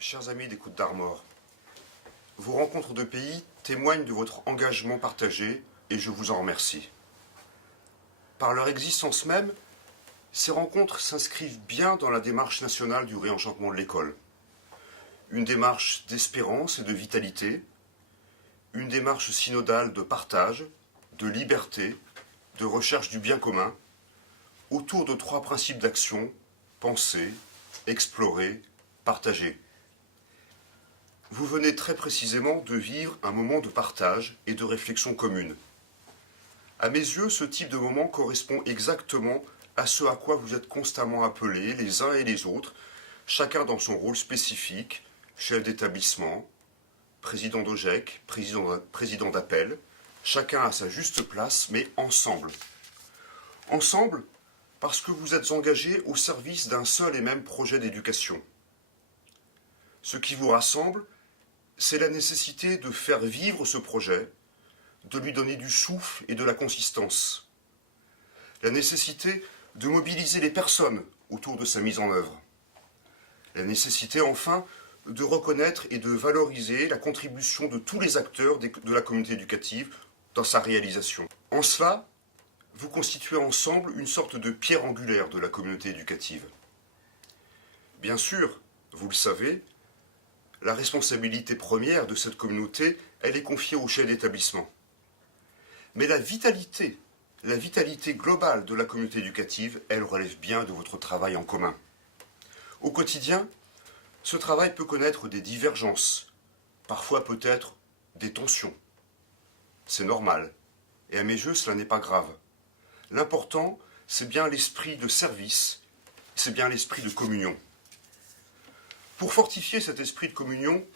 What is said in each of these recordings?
Chers amis des Côtes d'Armor, vos rencontres de pays témoignent de votre engagement partagé et je vous en remercie. Par leur existence même, ces rencontres s'inscrivent bien dans la démarche nationale du réenchantement de l'école. Une démarche d'espérance et de vitalité, une démarche synodale de partage, de liberté, de recherche du bien commun, autour de trois principes d'action: penser, explorer, partager. Vous venez très précisément de vivre un moment de partage et de réflexion commune. À mes yeux, ce type de moment correspond exactement à ce à quoi vous êtes constamment appelés les uns et les autres, chacun dans son rôle spécifique, chef d'établissement, président d'OGEC, président d'appel, chacun à sa juste place, mais ensemble. Ensemble, parce que vous êtes engagés au service d'un seul et même projet d'éducation. Ce qui vous rassemble, c'est la nécessité de faire vivre ce projet, de lui donner du souffle et de la consistance. La nécessité de mobiliser les personnes autour de sa mise en œuvre. La nécessité, enfin, de reconnaître et de valoriser la contribution de tous les acteurs de la communauté éducative dans sa réalisation. En cela, vous constituez ensemble une sorte de pierre angulaire de la communauté éducative. Bien sûr, vous le savez, la responsabilité première de cette communauté, elle est confiée au chef d'établissement. Mais la vitalité globale de la communauté éducative, elle relève bien de votre travail en commun. Au quotidien, ce travail peut connaître des divergences, parfois peut-être des tensions. C'est normal, et à mes yeux, cela n'est pas grave. L'important, c'est bien l'esprit de service, c'est bien l'esprit de communion. Pour fortifier cet esprit de communion,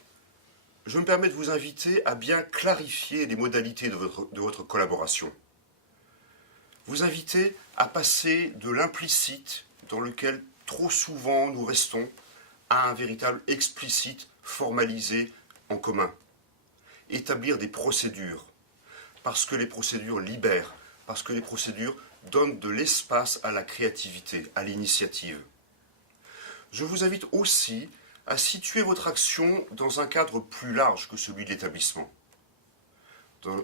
je me permets de vous inviter à bien clarifier les modalités de votre collaboration. Vous inviter à passer de l'implicite, dans lequel trop souvent nous restons, à un véritable explicite formalisé en commun. Établir des procédures, parce que les procédures libèrent, parce que les procédures donnent de l'espace à la créativité, à l'initiative. Je vous invite aussi à situer votre action dans un cadre plus large que celui de l'établissement.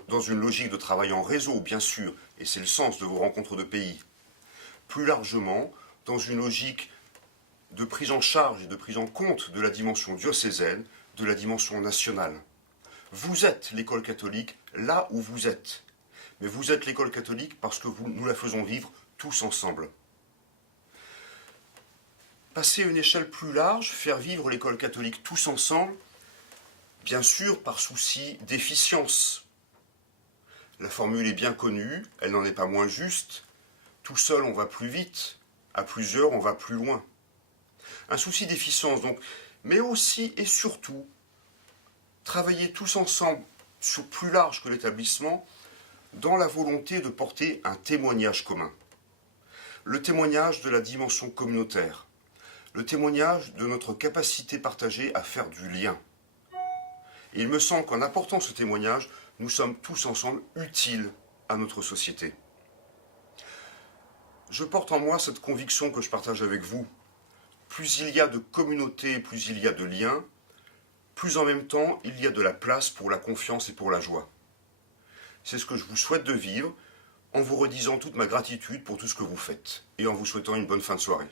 Dans une logique de travail en réseau, bien sûr, et c'est le sens de vos rencontres de pays. Plus largement, dans une logique de prise en charge et de prise en compte de la dimension diocésaine, de la dimension nationale. Vous êtes l'école catholique là où vous êtes. Mais vous êtes l'école catholique parce que nous la faisons vivre tous ensemble. Passer à une échelle plus large, faire vivre l'école catholique tous ensemble, bien sûr par souci d'efficience. La formule est bien connue, elle n'en est pas moins juste. Tout seul, on va plus vite. À plusieurs, on va plus loin. Un souci d'efficience, donc, mais aussi et surtout, travailler tous ensemble sur plus large que l'établissement, dans la volonté de porter un témoignage commun. Le témoignage de la dimension communautaire. Le témoignage de notre capacité partagée à faire du lien. Et il me semble qu'en apportant ce témoignage, nous sommes tous ensemble utiles à notre société. Je porte en moi cette conviction que je partage avec vous. Plus il y a de communauté, plus il y a de liens, plus en même temps il y a de la place pour la confiance et pour la joie. C'est ce que je vous souhaite de vivre, en vous redisant toute ma gratitude pour tout ce que vous faites, et en vous souhaitant une bonne fin de soirée.